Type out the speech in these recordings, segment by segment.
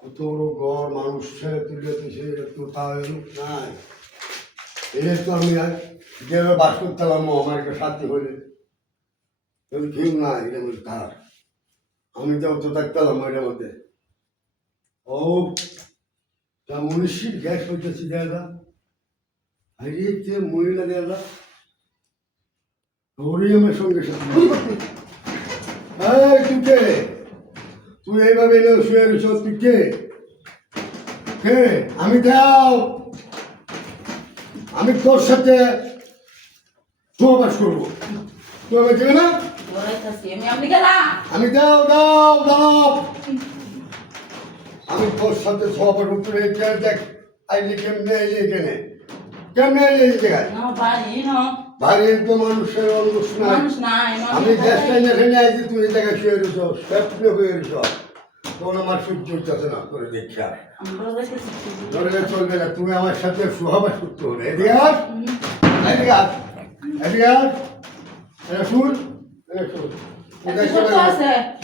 কত বড় গড় মানুষ ছেড়ে তুলেছে একটু তাও নাই। এর তো আমি যেভাবে বাস করতাম আমার একটা সাথী হলে কেউ নাই এটা বলি তার আমি তো অত থাকতাম এটার মধ্যে। ও তা মনীষীর গ্যাস হইতেছি দাদা হারিয়েছে মহিলা দাদা ধরি আমার সঙ্গে সাথে তুই কে? তুই এইভাবে এলে শুয়ে গেছ তুই কে? কে? আমি দাও আমি তোর সাথে সহবাস করবো তুই আমাকে দেবে না? আমি দাও দাও দাও আমি তোর সাথে সহবাস করতে দেখ আইলে কেমনে আইলে এখানে কেমনে আইলে এই জায়গায় বাড়ির তো মানুষের অঙ্গুষ নাই। আমি গ্যাসটা এখানে আইছি তুই এই জায়গায় শুয়ে রয়েছ স্বপ্ন হয়ে রয়েছ তখন আমার সহ্য হইতেছে না করে দেখি আর ধরলে চলবে না। তুমি আমার সাথে সহবাস করতে হবে। এদিকে আস এদিকে আস এদিকে আস এটা শুন এটা শুন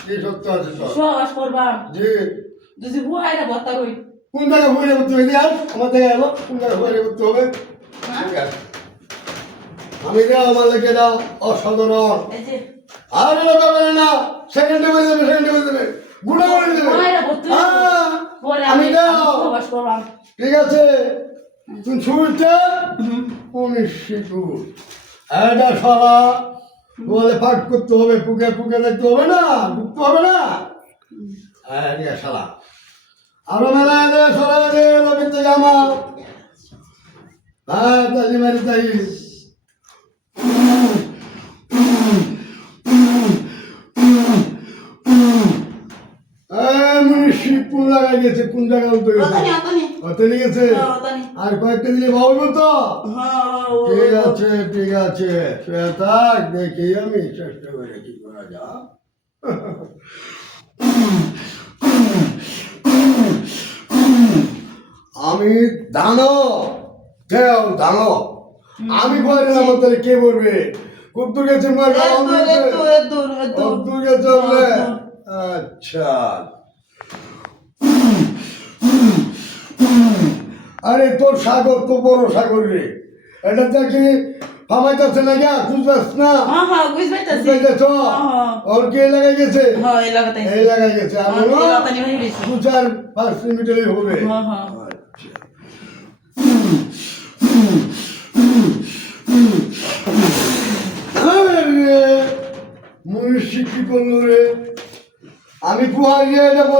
কি সত্য আছে জি কোন জায়গায় হয়ে করতে হবে? এদিকে আস আমার জায়গায় এলো কোন জায়গায় হয়ে করতে হবে? আমি দাও আমার লেগে দাও অসাধারণ আর এটা ব্যাপারে না সেকেন্ডে হয়ে যাবে সেকেন্ডে হয়ে যাবে গুণা করে দেবে আমি দাও ঠিক আছে তুমি শুনতে শিখুন এটা সরা বলে পাঠ করতে হবে পুকে পুকে দেখতে হবে না ঢুকতে হবে না সালা আরো মেলা সরা লবির থেকে আমার হ্যাঁ তাই মারি তাই কোন জায়গায় গেছে কোন জায়গায় অতনি গেছে আর কয়েকটা দিলে ভাববো তো ঠিক আছে ঠিক আছে থাক দেখি আমি চেষ্টা করে কি করা যা আমি দানো দেও দানো আমি বলে না তাহলে কে বলবে কদ্দুর গেছে কদ্দুর গেছে আচ্ছা আরে তোর সাগর তো বড় সাগর রে এটা দেখি ফামাইতেছে না গা বুঝবাস না ওর কি লাগাই গেছে এই লাগাই গেছে আমার 2-4-5 মিনিটেরই হবে মনীষী কি করলো রে আমি পুহার